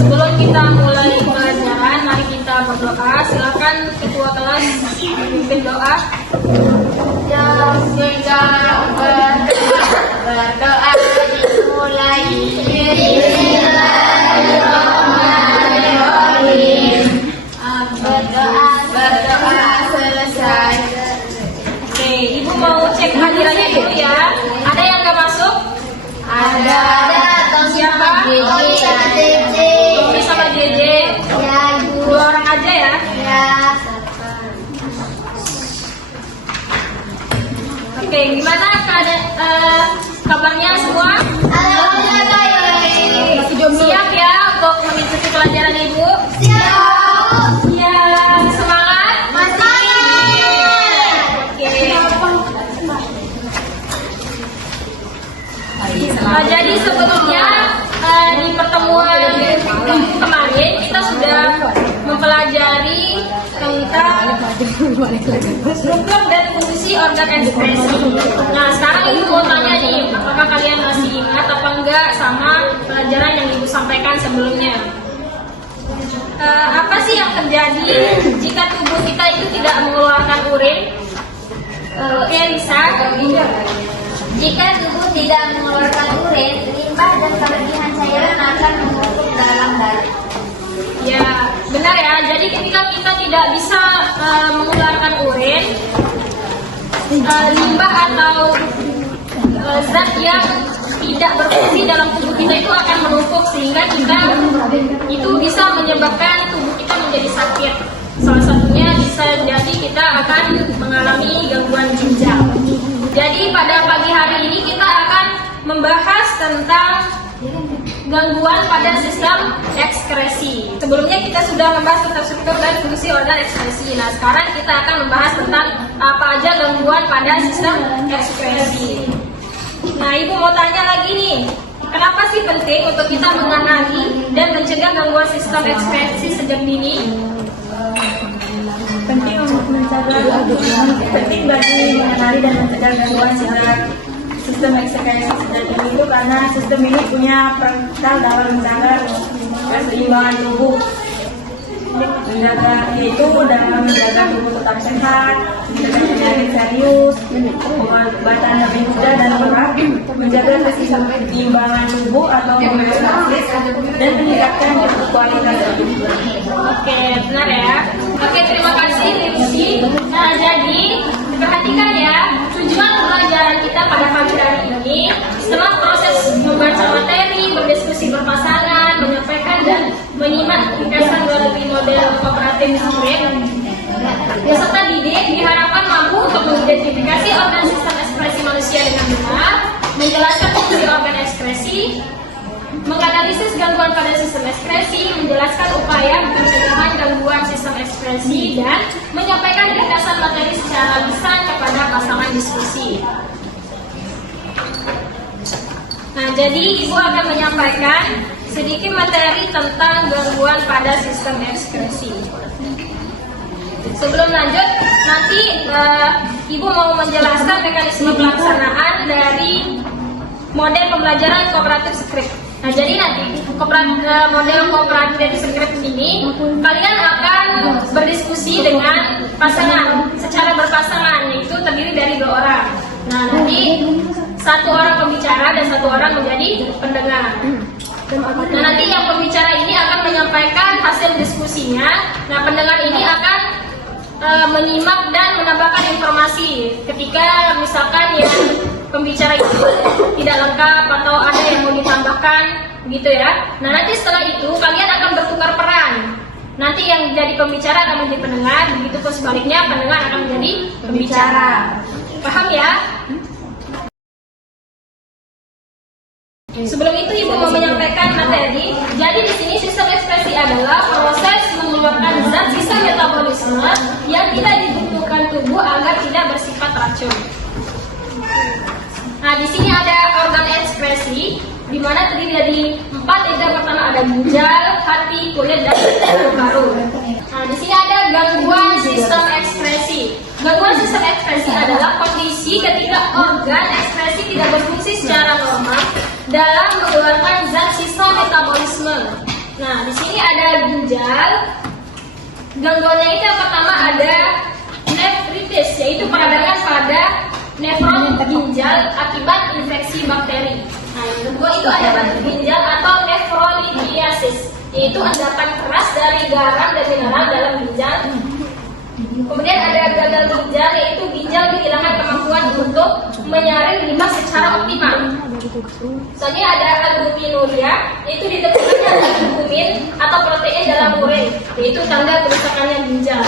Sebelum kita mulai pelajaran, mari kita berdoa. Silakan ketua kelas memimpin doa. Berdoa dimulai. Bismillahirrahmanirrahim. Berdoa selesai. Oke, Ibu mau cek hadirannya dulu ya. Ada yang nggak masuk? Ada. Siapa? Tommy sama JJ. Ya, Ibu. 2 orang aja ya. Ya. Oke, gimana kabarnya semua? Alhamdulillah baik. Siap ya untuk mengikuti pelajaran Ibu? Siap. Ya, semangat. Masih. Oke. Jadi sebelumnya di pertemuan kemarin kita sudah mempelajari tentang struktur dan fungsi organ ekspresi. Nah, sekarang Ibu mau tanya nih, apakah kalian masih ingat apa enggak sama pelajaran yang Ibu sampaikan sebelumnya? Apa sih yang terjadi jika tubuh kita itu tidak mengeluarkan urin? Elisa? Jika tubuh tidak mengeluarkan urin, limbah dan kelebihan cairan akan menumpuk dalam darah. Ya, benar ya. Jadi ketika kita tidak bisa mengeluarkan urin, limbah atau zat yang tidak berfungsi dalam tubuh kita itu akan menumpuk sehingga kita itu bisa menyebabkan tubuh kita menjadi sakit. Salah satunya bisa jadi kita akan mengalami gangguan ginjal. Jadi pada pagi hari ini kita akan membahas tentang gangguan pada sistem ekskresi. Sebelumnya kita sudah membahas tentang struktur dan fungsi organ ekskresi. Nah, sekarang kita akan membahas tentang apa aja gangguan pada sistem ekskresi. Nah, Ibu mau tanya lagi nih, kenapa sih penting untuk kita mengenali dan mencegah gangguan sistem ekskresi sejak dini? Penting untuk penting bagi mengenali dan mencegah gangguan sistem ekskresi sejak dini itu karena sistem ini punya peran dalam menjaga keseimbangan tubuh, yaitu dalam menjaga tubuh tetap sehat, mencegah penyakit serius, pengobatan lebih mudah dan murah, menjaga keseimbangan tubuh atau homeostasis, dan meningkatkan kualitas hidup. Oke, benar ya. Oke, terima kasih Lucy. Nah, jadi perhatikan ya, tujuan pelajaran kita pada pagi hari ini setelah proses membaca materi, berdiskusi berpasangan, menyampaikan dan menyimak ringkasan melalui model kooperatif script. Peserta didik diharapkan mampu untuk mengidentifikasi organ sistem ekspresi manusia dengan benar, menjelaskan fungsi organ ekspresi, menganalisis gangguan pada sistem ekspresi, menjelaskan upaya pencegahan gangguan sistem ekspresi, dan menyampaikan ringkasan materi secara lisan kepada pasangan diskusi. Nah, jadi Ibu akan menyampaikan sedikit materi tentang gangguan pada sistem ekspresi. Sebelum lanjut, nanti Ibu mau menjelaskan mekanisme pelaksanaan dari model pembelajaran kooperatif script. Nah, jadi nanti model kooperatif script ini kalian akan berdiskusi dengan pasangan secara berpasangan, yaitu terdiri dari 2 orang. Nah, nanti 1 orang pembicara dan 1 orang menjadi pendengar. Nah, nanti yang pembicara ini akan menyampaikan hasil diskusinya. Nah, pendengar ini akan menyimak dan menambahkan informasi ketika misalkan yang pembicara itu tidak lengkap atau ada yang mau ditambahkan, gitu ya. Nah, nanti setelah itu kalian akan bertukar peran. Nanti yang jadi pembicara akan menjadi pendengar, begitu pun sebaliknya pendengar akan menjadi pembicara. Paham ya? Sebelum itu Ibu mau menyampaikan materi. Jadi di sini sistem ekspresi adalah proses mengeluarkan zat sisa metabolisme yang tidak dibutuhkan tubuh agar tidak bersifat racun. Nah, di sini ada organ ekspresi, di mana terdiri dari 4. Yang pertama ada ginjal, hati, kulit, dan paru-paru. Nah, di sini ada gangguan sistem ekspresi. Gangguan sistem ekspresi adalah kondisi ketika organ ekspresi tidak berfungsi secara normal dalam mengeluarkan zat sisa metabolisme Nah, di sini ada ginjal. Gangguannya itu yang pertama ada nefritis, yaitu peradangan pada nefron ginjal akibat infeksi bakteri. Nah, yang kedua itu ada batu ginjal atau nefrolithiasis, yaitu endapan keras dari garam dan mineral dalam ginjal. Kemudian ada gagal ginjal, yaitu ginjal kehilangan kemampuan untuk menyaring limbah secara optimal. Selanjutnya ada albuminuria, yaitu ditemukannya albumin atau protein dalam urin, yaitu tanda kerusakannya ginjal.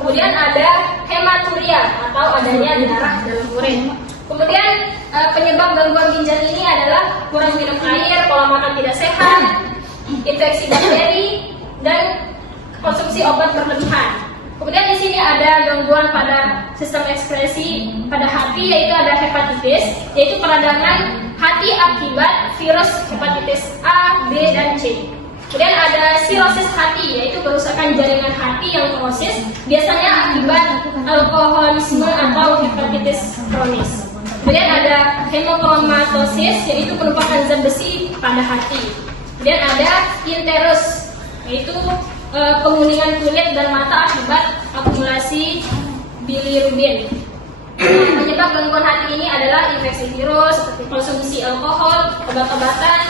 Kemudian ada hematuria atau adanya darah dalam urin. Kemudian penyebab gangguan ginjal ini adalah kurang minum air, pola makan tidak sehat, infeksi bakteri, dan konsumsi obat berlebihan. Kemudian di sini ada gangguan pada sistem ekspresi pada hati, yaitu ada hepatitis, yaitu peradangan hati akibat virus hepatitis A, B, dan C. Kemudian ada sirosis hati, yaitu kerusakan jaringan hati yang kronis, biasanya akibat alkoholisme atau hepatitis kronis. Kemudian ada hemochromatosis, yaitu penumpukan zat besi pada hati. Kemudian ada interus, yaitu penguningan kulit dan mata akibat akumulasi bilirubin. Penyebab gangguan hati ini adalah infeksi virus, seperti konsumsi alkohol, obat-obatan,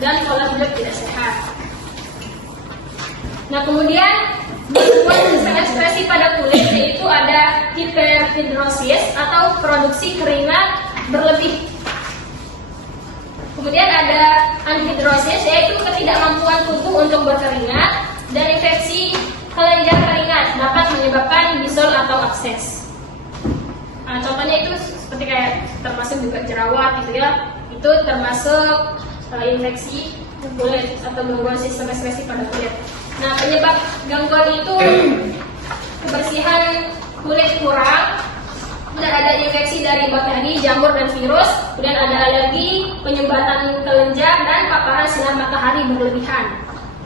dan pola hidup tidak sehat. Nah, kemudian gangguan sistem ekspresi pada kulit, yaitu ada hiperhidrosis atau produksi keringat berlebih. Kemudian ada anhidrosis, yaitu ketidakmampuan tubuh untuk berkeringat, dan infeksi kelenjar keringat dapat menyebabkan bisul atau abses. Nah, contohnya itu seperti kayak termasuk juga jerawat gitu ya, itu termasuk infeksi kulit atau gangguan sistem ekspresi pada kulit. Nah, penyebab gangguan itu kebersihan kulit kurang, dan ada infeksi dari bakteri, jamur, dan virus. Kemudian ada alergi, penyumbatan kelenjar, dan paparan sinar matahari berlebihan.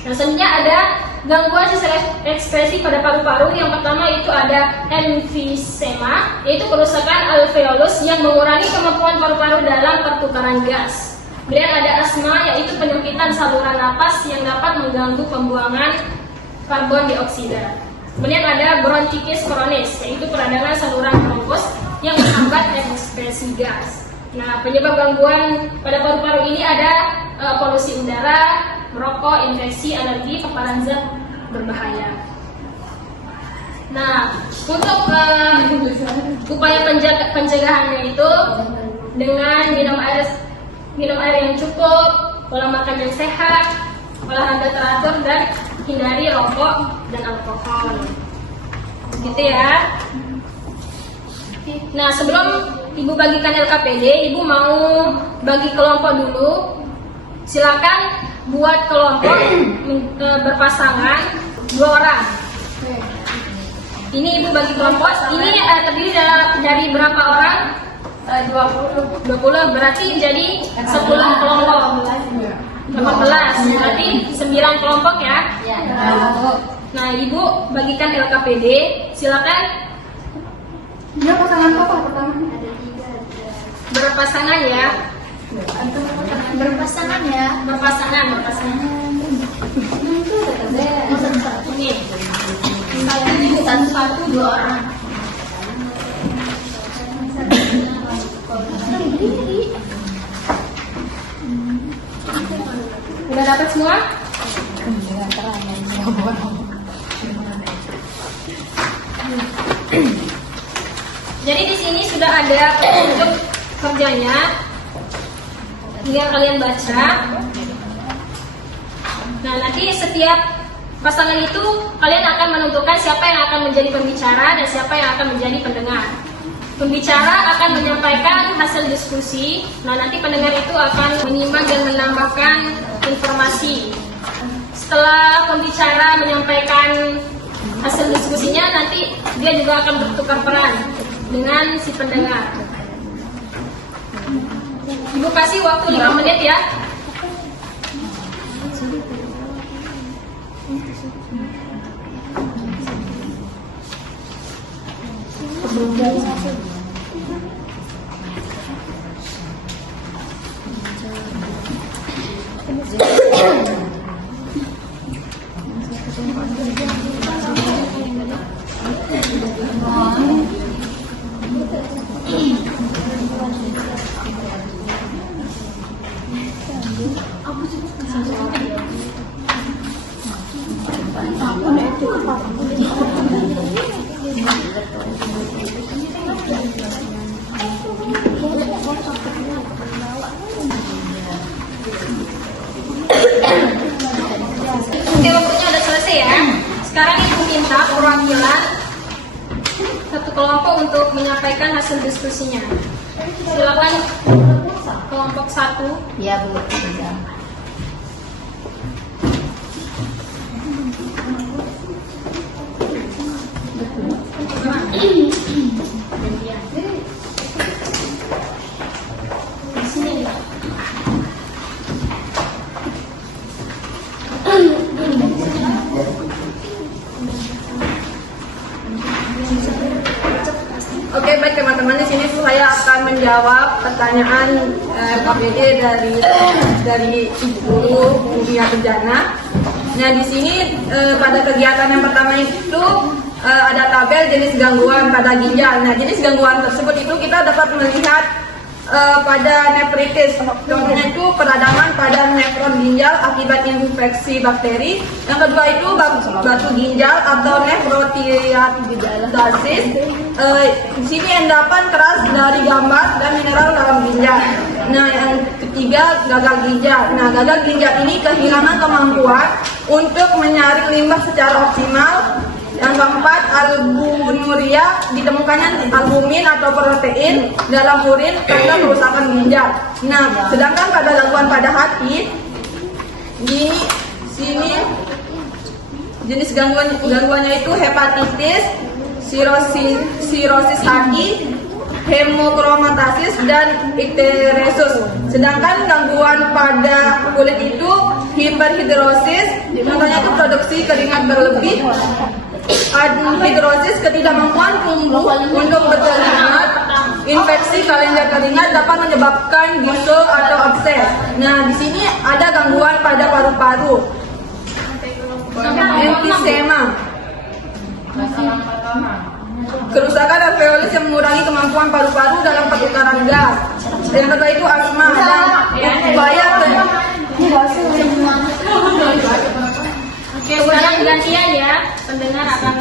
Nah, selanjutnya ada gangguan sistem ekspresi pada paru-paru. Yang pertama itu ada emfisema, yaitu kerusakan alveolus yang mengurangi kemampuan paru-paru dalam pertukaran gas. Kemudian ada asma, yaitu penyempitan saluran napas yang dapat mengganggu pembuangan karbon dioksida. Kemudian ada bronkitis kronis, yaitu peradangan saluran bronkus yang menghambat ekspresi gas. Nah, penyebab gangguan pada paru-paru ini ada polusi udara, merokok, infeksi, alergi, paparan zat berbahaya. Nah, untuk upaya pencegahannya itu dengan minum air yang cukup, pola makan yang sehat, olahraga teratur, dan hindari rokok dan alkohol. Gitu ya. Nah, sebelum Ibu bagikan LKPD, Ibu mau bagi kelompok dulu. Silakan buat kelompok berpasangan 2 orang. Ini Ibu bagi kelompok. Ini terdiri dari berapa orang? 20 berarti jadi 10 kelompok. 14 berarti 9 kelompok ya. Nah, Ibu bagikan LKPD. Silakan. Dia pasangan apa pertama? Berpasangan ya. Berpasangan ya. Berpasangan. Ini. Ini 1, 2 orang. Udah dapat semua? Jadi di sini sudah ada untuk kerjanya, tinggal kalian baca. Nah, nanti setiap pasangan itu kalian akan menentukan siapa yang akan menjadi pembicara dan siapa yang akan menjadi pendengar. Pembicara akan menyampaikan hasil diskusi. Nah, nanti pendengar itu akan menyimak dan menambahkan informasi. Setelah pembicara menyampaikan hasil diskusinya, nanti dia juga akan bertukar peran dengan si pendengar. Ibu kasih waktu 5 menit ya. Oke, waktunya udah selesai ya. Sekarang ibu minta perwakilan satu kelompok untuk menyampaikan hasil diskusinya. Silakan kelompok 1. Ya, Bu. Oke, baik teman-teman, di sini saya akan menjawab pertanyaan KPD dari Ibu Guru Dunia Bejana. Nah, di sini pada kegiatan yang pertama itu ada tabel jenis gangguan pada ginjal. Nah, jenis gangguan tersebut itu kita dapat melihat pada nefritis. Contohnya itu peradaban pada nefron ginjal akibat infeksi bakteri. Yang kedua itu batu ginjal atau nefrotiatidasis. Di sini endapan keras dari gambar dan mineral dalam ginjal. Nah, yang ketiga gagal ginjal. Nah, gagal ginjal ini kehilangan kemampuan untuk menyaring limbah secara optimal. Yang keempat, albuminuria, ditemukannya albumin atau protein dalam urin karena kerusakan ginjal. Nah, sedangkan pada gangguan pada hati, sini jenis gangguannya itu hepatitis, sirosis hati, hemochromatosis, dan icteresis. Sedangkan gangguan pada kulit itu hiperhidrosis, contohnya itu produksi keringat berlebih. Anhidrosis, ketidakmampuan tumbuh untuk berkeringat. Infeksi kelenjar keringat dapat menyebabkan bisul atau abses. Nah, di sini ada gangguan pada paru-paru. Emfisema, kerusakan alveolis yang mengurangi kemampuan paru-paru dalam pertukaran gas. Yang kedua itu asma dan upaya Oke, sekarang gantian ya, pendengar akan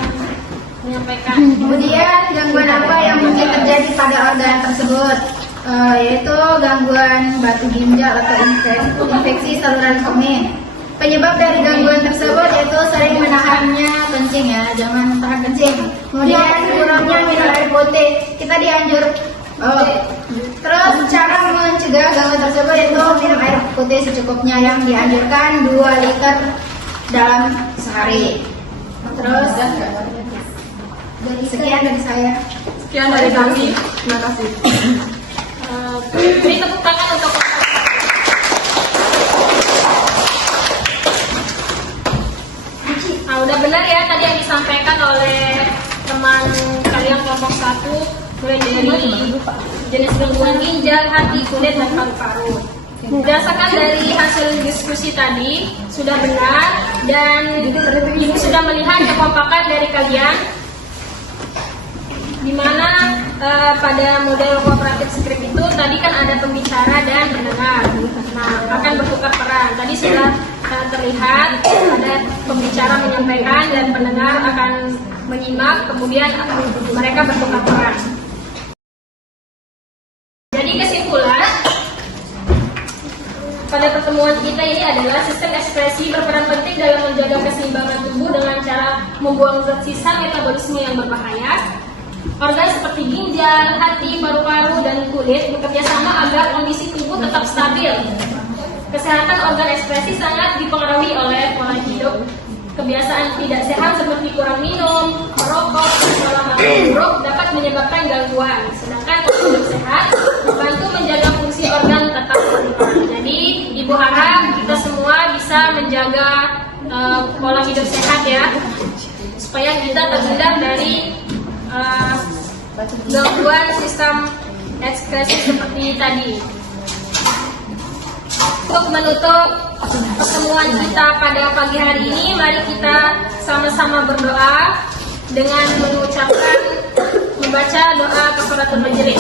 menyampaikan. Kemudian gangguan apa yang mungkin terjadi pada organ tersebut? Yaitu gangguan batu ginjal atau infeksi saluran kemih. Penyebab dari gangguan tersebut yaitu sering menahannya kencing ya, jangan tahan kencing. Kemudian kurangnya minum air putih. Kita terus cara mencegah gangguan tersebut yaitu minum air putih secukupnya, yang dianjurkan 2 liter dalam sehari. Terus sekian dari saya. Sekian dari kami. Terima kasih. Beri tepuk tangan untuk Nah, udah benar ya tadi yang disampaikan oleh teman kalian kelompok 1, mulai dari jenis gangguan ginjal, hati, kulit, dan paru-paru. Berdasarkan dari hasil diskusi tadi sudah benar, dan Ibu sudah melihat kekompakan dari kalian, di mana pada model kooperatif script itu tadi kan ada pembicara dan pendengar. Nah, akan bertukar peran. Tadi sudah terlihat ada pembicara menyampaikan dan pendengar akan menyimak, kemudian mereka bertukar peran. Jadi kesimpulan pada pertemuan kita ini adalah sistem ekspresi berperan penting dalam menjaga keseimbangan tubuh dengan cara membuang zat sisa metabolisme yang berbahaya. Organ seperti ginjal, hati, paru-paru, dan kulit bekerja sama agar kondisi tubuh tetap stabil. Kesehatan organ ekspresi sangat dipengaruhi oleh pola hidup. Kebiasaan tidak sehat seperti kurang minum, merokok, dan pola makan buruk dapat menyebabkan gangguan. Sedangkan hidup sehat membantu menjaga fungsi organ tetap seimbang. Jadi, Ibu harap kita semua bisa menjaga pola hidup sehat ya, supaya kita terhindar dari gangguan sistem ekskresi seperti tadi. Untuk menutup pertemuan kita pada pagi hari ini, mari kita sama-sama berdoa dengan membaca doa kafaratul majelis.